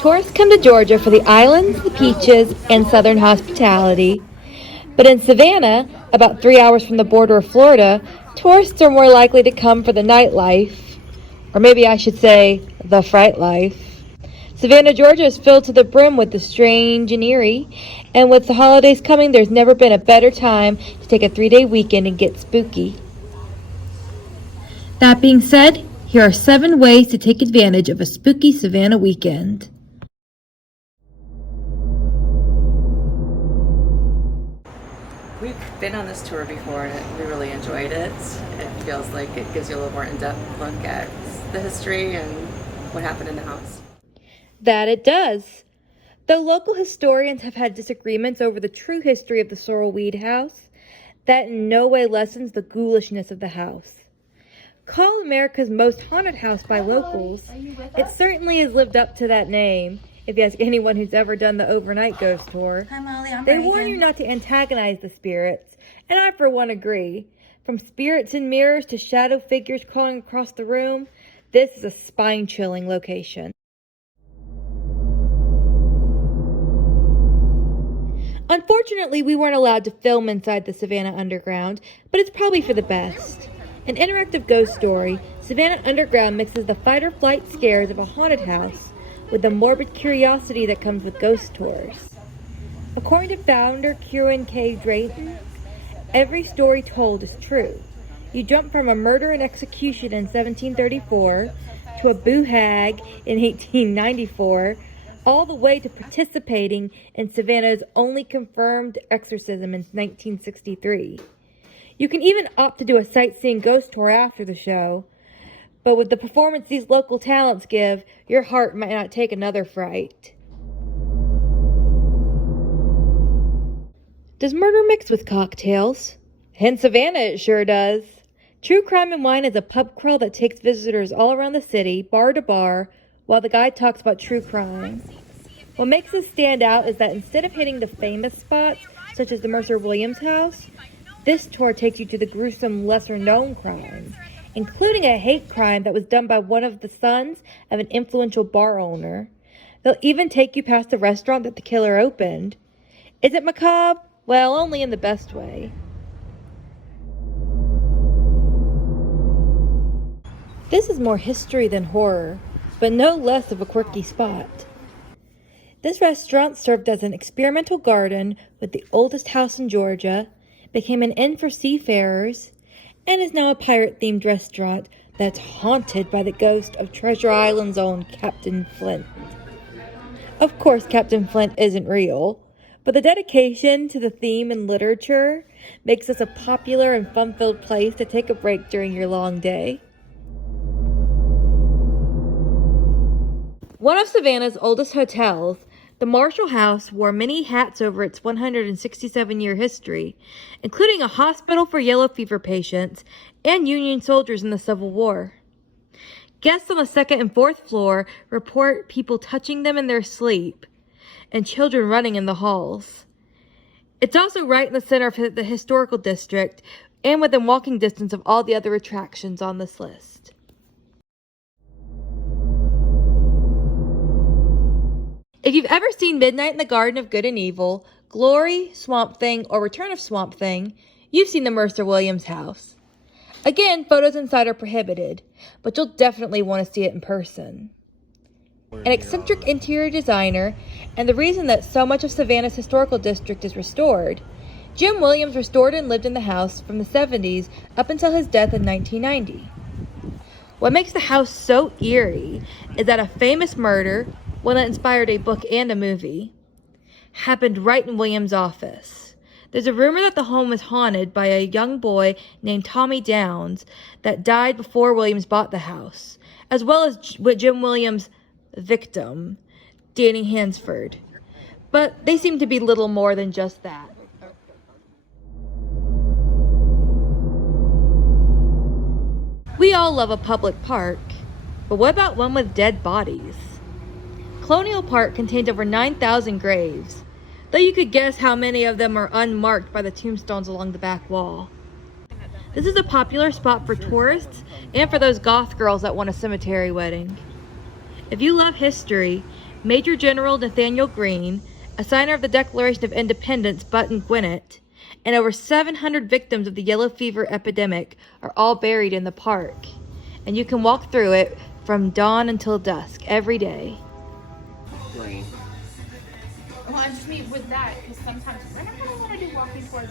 Tourists come to Georgia for the islands, the beaches, and southern hospitality. But in Savannah, about 3 hours from the border of Florida, tourists are more likely to come for the nightlife. Or maybe I should say, the fright life. Savannah, Georgia is filled to the brim with the strange and eerie, and with the holidays coming, there's never been a better time to take a 3-day weekend and get spooky. That being said, here are 7 ways to take advantage of a spooky Savannah weekend. We've been on this tour before and we really enjoyed it. It feels like it gives you a little more in-depth look at the history and what happened in the house. That it does. Though local historians have had disagreements over the true history of the Sorrel-Weed house, that in no way lessens the ghoulishness of the house. Called America's most haunted house by locals, it certainly has lived up to that name, if you ask anyone who's ever done the overnight ghost tour. Hi, Molly, They warn you not to antagonize the spirits, and I for one agree. From spirits in mirrors to shadow figures crawling across the room, this is a spine-chilling location. Unfortunately, we weren't allowed to film inside the Savannah Underground, but it's probably for the best. An interactive ghost story, Savannah Underground mixes the fight-or-flight scares of a haunted house with the morbid curiosity that comes with ghost tours. According to founder Kieran K. Drayton, every story told is true. You jump from a murder and execution in 1734 to a boo hag in 1894, all the way to participating in Savannah's only confirmed exorcism in 1963. You can even opt to do a sightseeing ghost tour after the show, but with the performance these local talents give, your heart might not take another fright. Does murder mix with cocktails? In Savannah, it sure does. True Crime and Wine is a pub crawl that takes visitors all around the city, bar to bar, while the guide talks about true crime. What makes us stand out is that instead of hitting the famous spots, such as the Mercer Williams house, this tour takes you to the gruesome, lesser-known crimes, including a hate crime that was done by one of the sons of an influential bar owner. They'll even take you past the restaurant that the killer opened. Is it macabre? Well, only in the best way. This is more history than horror, but no less of a quirky spot. This restaurant served as an experimental garden with the oldest house in Georgia, became an inn for seafarers, and is now a pirate-themed restaurant that's haunted by the ghost of Treasure Island's own Captain Flint. Of course, Captain Flint isn't real, but the dedication to the theme in literature makes this a popular and fun-filled place to take a break during your long day. One of Savannah's oldest hotels, the Marshall House, wore many hats over its 167-year history, including a hospital for yellow fever patients and Union soldiers in the Civil War. Guests on the 2nd and 4th floor report people touching them in their sleep and children running in the halls. It's also right in the center of the historical district and within walking distance of all the other attractions on this list. If you've ever seen Midnight in the Garden of Good and Evil, Glory, Swamp Thing, or Return of Swamp Thing, you've seen the Mercer Williams house. Again, photos inside are prohibited, but you'll definitely want to see it in person. An eccentric interior designer, and the reason that so much of Savannah's historical district is restored, Jim Williams restored and lived in the house from the 70s up until his death in 1990. What makes the house so eerie is that a famous murder, one that inspired a book and a movie, happened right in Williams' office. There's a rumor that the home was haunted by a young boy named Tommy Downs that died before Williams bought the house, as well as Jim Williams' victim, Danny Hansford. But they seem to be little more than just that. We all love a public park, but what about one with dead bodies? Colonial Park contains over 9,000 graves, though you could guess how many of them are unmarked by the tombstones along the back wall. This is a popular spot for tourists and for those goth girls that want a cemetery wedding. If you love history, Major General Nathaniel Greene, a signer of the Declaration of Independence, Button Gwinnett, and over 700 victims of the yellow fever epidemic are all buried in the park. And you can walk through it from dawn until dusk every day. Green. Well, I just mean with that, because sometimes whenever I want to do walking tours